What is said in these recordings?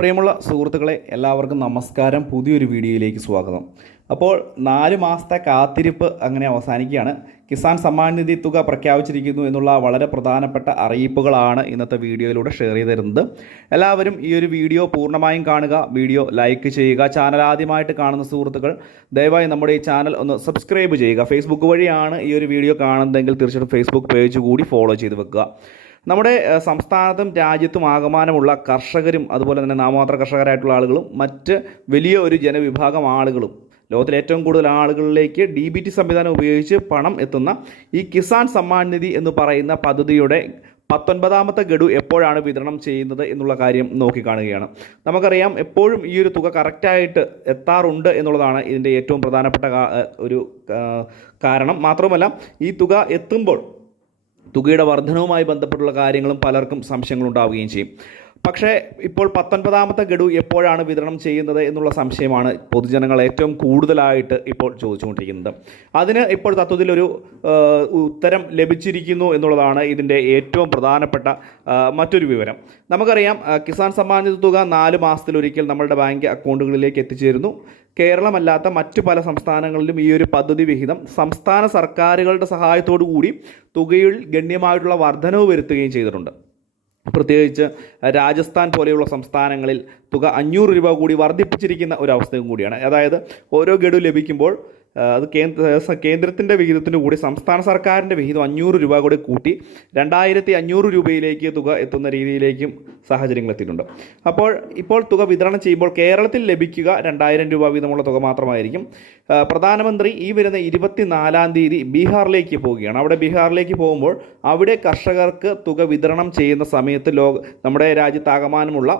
പ്രിയമുള്ള സുഹൃത്തുക്കളെ, എല്ലാവർക്കും നമസ്കാരം. പുതിയൊരു വീഡിയോയിലേക്ക് സ്വാഗതം. അപ്പോൾ 4 മാസത്തെ കാത്തിരിപ്പ് അങ്ങനെ അവസാനിക്കുകയാണ്. കിസാൻ സമ്മാൻ നിധി തുക പ്രഖ്യാപിച്ചിരിക്കുന്നു എന്നുള്ള വളരെ പ്രധാനപ്പെട്ട അറിയിപ്പുകളാണ് ഇന്നത്തെ വീഡിയോയിലൂടെ ഷെയർ ചെയ്ത് തരുന്നത്. എല്ലാവരും ഈ ഒരു വീഡിയോ പൂർണ്ണമായും കാണുക, വീഡിയോ ലൈക്ക് ചെയ്യുക. ചാനൽ ആദ്യമായിട്ട് കാണുന്ന സുഹൃത്തുക്കൾ ദയവായി നമ്മുടെ ഈ ചാനൽ ഒന്ന് സബ്സ്ക്രൈബ് ചെയ്യുക. ഫേസ്ബുക്ക് വഴിയാണ് ഈ ഒരു വീഡിയോ കാണുന്നതെങ്കിൽ തീർച്ചയായിട്ടും ഫേസ്ബുക്ക് പേജ് കൂടി ഫോളോ ചെയ്ത് വെക്കുക. നമ്മുടെ സംസ്ഥാനത്തും രാജ്യത്തും ആകമാനമുള്ള കർഷകരും അതുപോലെ തന്നെ നാമമാത്ര കർഷകരായിട്ടുള്ള ആളുകളും മറ്റ് വലിയ ഒരു ജനവിഭാഗം ആളുകളും ലോകത്തിലെ ഏറ്റവും കൂടുതൽ ആളുകളിലേക്ക് DBT സംവിധാനം ഉപയോഗിച്ച് പണം എത്തുന്ന ഈ കിസാൻ സമ്മാൻ നിധി എന്ന് പറയുന്ന പദ്ധതിയുടെ 19ാമത്തെ ഗഡു എപ്പോഴാണ് വിതരണം ചെയ്യുന്നത് എന്നുള്ള കാര്യം നോക്കിക്കാണുകയാണ്. നമുക്കറിയാം, എപ്പോഴും ഈ ഒരു തുക കറക്റ്റായിട്ട് എത്താറുണ്ട് എന്നുള്ളതാണ് ഇതിൻ്റെ ഏറ്റവും പ്രധാനപ്പെട്ട ഒരു കാരണം. മാത്രമല്ല, ഈ തുക എത്തുമ്പോൾ തുകയുടെ വർധനവുമായി ബന്ധപ്പെട്ടുള്ള കാര്യങ്ങളും പലർക്കും സംശയങ്ങളുണ്ടാവുകയും ചെയ്യും. പക്ഷേ ഇപ്പോൾ 19ാമത്തെ ഗഡു എപ്പോഴാണ് വിതരണം ചെയ്യുന്നത് എന്നുള്ള സംശയമാണ് പൊതുജനങ്ങൾ ഏറ്റവും കൂടുതലായിട്ട് ഇപ്പോൾ ചോദിച്ചുകൊണ്ടിരിക്കുന്നത്. അതിന് ഇപ്പോൾ തത്വത്തിലൊരു ഉത്തരം ലഭിച്ചിരിക്കുന്നു എന്നുള്ളതാണ് ഇതിൻ്റെ ഏറ്റവും പ്രധാനപ്പെട്ട മറ്റൊരു വിവരം. നമുക്കറിയാം, കിസാൻ സമ്മാൻ നിധി തുക 4 മാസത്തിലൊരിക്കൽ നമ്മളുടെ ബാങ്ക് അക്കൗണ്ടുകളിലേക്ക് എത്തിച്ചേരുന്നു. കേരളമല്ലാത്ത മറ്റു പല സംസ്ഥാനങ്ങളിലും ഈ ഒരു പദ്ധതി വിഹിതം സംസ്ഥാന സർക്കാരുകളുടെ സഹായത്തോടു കൂടി തുകയിൽ ഗണ്യമായിട്ടുള്ള വർധനവ് വരുത്തുകയും ചെയ്തിട്ടുണ്ട്. പ്രത്യേകിച്ച് രാജസ്ഥാൻ പോലെയുള്ള സംസ്ഥാനങ്ങളിൽ തുക 500 രൂപ കൂടി വർദ്ധിപ്പിച്ചിരിക്കുന്ന ഒരു അവസ്ഥയും കൂടിയാണ്. അതായത് ഓരോ ഗഡു ലഭിക്കുമ്പോൾ അത് കേന്ദ്രത്തിൻ്റെ വിഹിതത്തിന് കൂടി സംസ്ഥാന സർക്കാരിൻ്റെ വിഹിതം 500 രൂപ കൂടി കൂട്ടി 2500 രൂപയിലേക്ക് തുക എത്തുന്ന രീതിയിലേക്കും സാഹചര്യങ്ങൾ എത്തിയിട്ടുണ്ട്. അപ്പോൾ ഇപ്പോൾ തുക വിതരണം ചെയ്യുമ്പോൾ കേരളത്തിൽ ലഭിക്കുക 2000 രൂപ വീതമുള്ള തുക മാത്രമായിരിക്കും. പ്രധാനമന്ത്രി ഈ വരുന്ന 24-ാം തീയതി ബീഹാറിലേക്ക് പോവുകയാണ്. അവിടെ ബീഹാറിലേക്ക് പോകുമ്പോൾ അവിടെ കർഷകർക്ക് തുക വിതരണം ചെയ്യുന്ന സമയത്ത് നമ്മുടെ രാജ്യത്താകമാനമുള്ള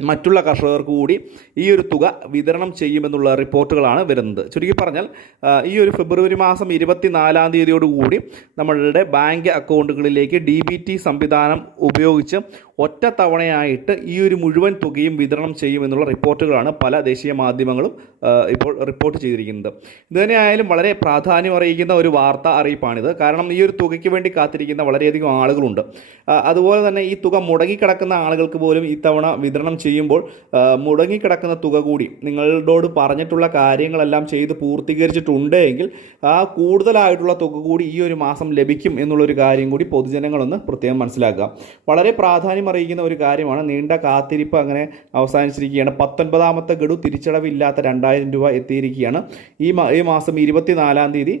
മറ്റുള്ള കർഷകർക്ക് കൂടി ഈ ഒരു തുക വിതരണം ചെയ്യുമെന്നുള്ള റിപ്പോർട്ടുകളാണ് വരുന്നത്. ചുരുക്കി പറഞ്ഞാൽ, ഈ ഒരു ഫെബ്രുവരി മാസം 24-ാം തീയതിയോടുകൂടി നമ്മളുടെ ബാങ്ക് അക്കൗണ്ടുകളിലേക്ക് DBT സംവിധാനം ഉപയോഗിച്ച് ഒറ്റ തവണയായിട്ട് ഈ ഒരു മുഴുവൻ തുകയും വിതരണം ചെയ്യുമെന്നുള്ള റിപ്പോർട്ടുകളാണ് പല ദേശീയ മാധ്യമങ്ങളും ഇപ്പോൾ റിപ്പോർട്ട് ചെയ്തിരിക്കുന്നത്. ഇതുതന്നെയായാലും വളരെ പ്രാധാന്യം അറിയിക്കുന്ന ഒരു വാർത്താ അറിയിപ്പാണിത്. കാരണം ഈ ഒരു തുകയ്ക്ക് വേണ്ടി കാത്തിരിക്കുന്ന വളരെയധികം ആളുകളുണ്ട്. അതുപോലെ തന്നെ ഈ തുക മുടങ്ങിക്കിടക്കുന്ന ആളുകൾക്ക് പോലും ഇത്തവണ വിതരണം ചെയ്യുമ്പോൾ മുടങ്ങിക്കിടക്കുന്ന തുക കൂടി നിങ്ങളോട് പറഞ്ഞിട്ടുള്ള കാര്യങ്ങളെല്ലാം ചെയ്ത് പൂർത്തീകരിച്ചിട്ടുണ്ടെങ്കിൽ കൂടുതലായിട്ടുള്ള തുക കൂടി ഈ ഒരു മാസം ലഭിക്കും എന്നുള്ളൊരു കാര്യം കൂടി പൊതുജനങ്ങളൊന്ന് പ്രത്യേകം മനസ്സിലാക്കുക. വളരെ പ്രാധാന്യം അറിയിക്കുന്ന ഒരു കാര്യമാണ്. നീണ്ട കാത്തിരിപ്പ് അങ്ങനെ അവസാനിച്ചിരിക്കുകയാണ്. 19ാമത്തെ ഗഡു തിരിച്ചടവില്ലാത്ത 2000 രൂപ എത്തിയിരിക്കുകയാണ്. ഈ മാസം 24-ാം തീയതി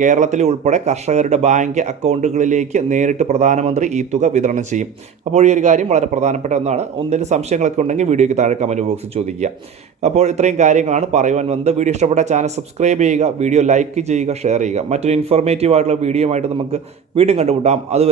കേരളത്തിലെ ഉൾപ്പെടെ കർഷകരുടെ ബാങ്ക് അക്കൗണ്ടുകളിലേക്ക് നേരിട്ട് പ്രധാനമന്ത്രി ഈ തുക വിതരണം ചെയ്യും. അപ്പോൾ ഈ ഒരു കാര്യം വളരെ പ്രധാനപ്പെട്ട ഒന്നാണ്. ഒന്നിന് സംശയങ്ങളൊക്കെ ഉണ്ടെങ്കിൽ വീഡിയോയ്ക്ക് താഴെ കമൻറ്റ് ബോക്സിൽ ചോദിക്കുക. അപ്പോൾ ഇത്രയും കാര്യങ്ങളാണ് പറയുവാൻ വന്നത്. വീഡിയോ ഇഷ്ടപ്പെട്ട ചാനൽ സബ്സ്ക്രൈബ് ചെയ്യുക, വീഡിയോ ലൈക്ക് ചെയ്യുക, ഷെയർ ചെയ്യുക. മറ്റൊരു ഇൻഫോർമേറ്റീവ് ആയിട്ടുള്ള വീഡിയോ ആയിട്ട് നമുക്ക് വീണ്ടും കണ്ടുമുട്ടാം. അതുവരെ